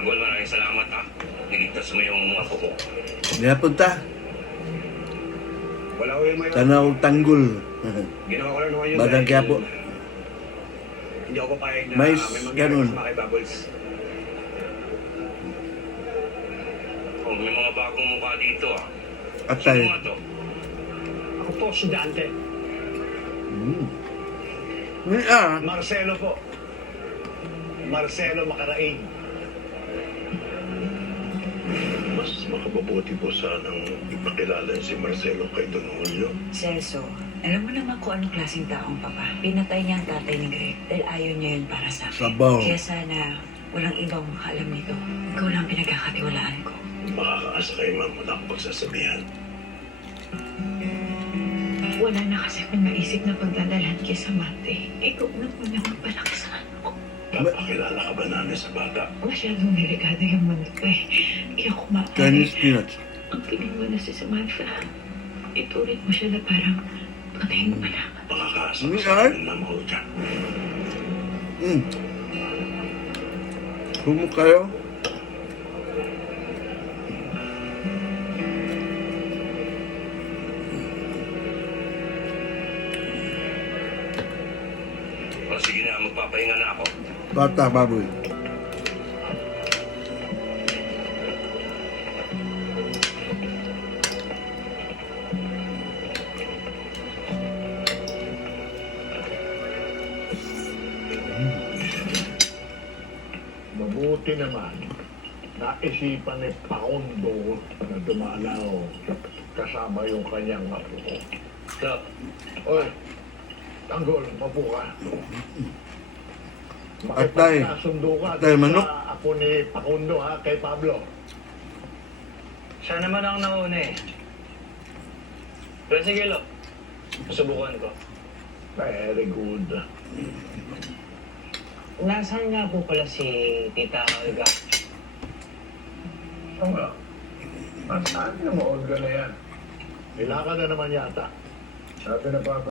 Tanggol, maraming salamat ha. Niligtas mo yung mga apo ko. Hindi na punta. Wala ko yung may... Tanaw tanggol. Ginawa ko lang naman yun. Badang kaya po. Hindi ako papayag na Mais, may mangyari ganun. sa mga kay Bubbles. Oh, may mga bagong mukha dito ah. Atay. Sino nga to? Ako po si Dante. Marcelo po. Marcelo Macaraig. Mas makababuti po sanang ipakilala si Marcelo kay Don Julio. Celso, alam mo naman kung anong klaseng taong papa. Pinatay niya ang tatay ni Greg dahil ayaw niya yun para sa akin. Sabaw. Kaya sana walang ibang makaalam nito. Ikaw lang ang pinagkakatiwalaan ko. Makakaasa kay ma'am wala akong pagsasabihan. Wala na kasi akong naisip na pagdadalhan kay Samante. Ikaw na muna magpalaki sa ano. Papakilala ka ba namin sa bata? Masyadong delikado yung mundo ko eh. Kaya kung Chinese maaari, peanuts. ang piling mo na si Samantha, itulit mo siya na parang patay mo pala. Makakaasa ka Ay. sa amin, ma'am Hoja. Humok kayo. O sige na, magpapahinga na ako. Bata baboy. Mabuti naman. Naisipan ni Paundo na dumalaw kasama yung kanyang apo ko. Doc, Oy, Tanggol, mapo ka. Atay. Makipagkasundo ka Atay, manok. sa apo ni Paundo ha, kay Pablo. Siya naman ang nauna eh. Pero sige, Lo. Subukan ko. Very good. Nasaan nga po pala si Tita Olga? Oo nga. Saan na mo, Olga na yan? Kailangan na naman yata. Sabi na pa